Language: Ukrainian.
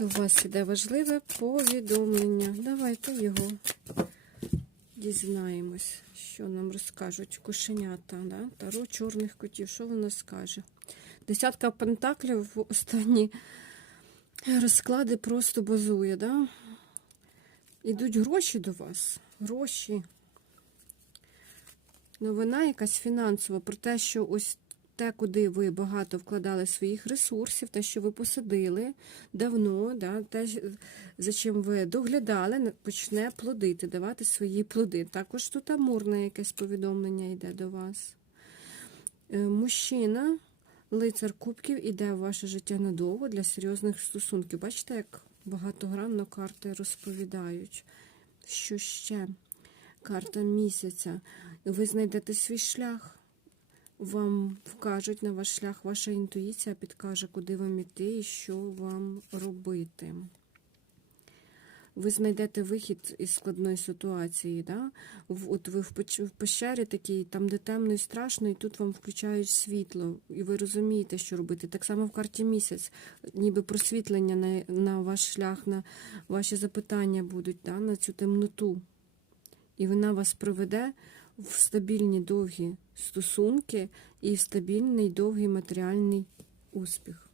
До вас іде важливе повідомлення. Давайте його дізнаємось, що нам розкажуть кошенята, да? таро чорних котів. Що вона скаже? Десятка пентаклів в останні розклади просто базує. Да? Ідуть гроші до вас. Гроші. Новина якась фінансова про те, що ось те, куди ви багато вкладали своїх ресурсів, те, що ви посадили давно, да, те, за чим ви доглядали, почне плодити, давати свої плоди. Також тут амурне якесь повідомлення йде до вас. Е, Мужчина, лицар кубків, іде в ваше життя надовго для серйозних стосунків. Бачите, як багатогранно карти розповідають. Що ще? Карта місяця. Ви знайдете свій шлях. Вам вкажуть на ваш шлях, ваша інтуїція підкаже, куди вам іти і що вам робити. Ви знайдете вихід із складної ситуації. Да? От ви в пещері такій, там, де темно і страшно, і тут вам включають світло, і ви розумієте, що робити. Так само в карті місяць, ніби просвітлення на, на ваш шлях, на ваші запитання будуть, да? на цю темноту. І вона вас приведе в стабільні довгі стосунки і стабільний довгий матеріальний успіх.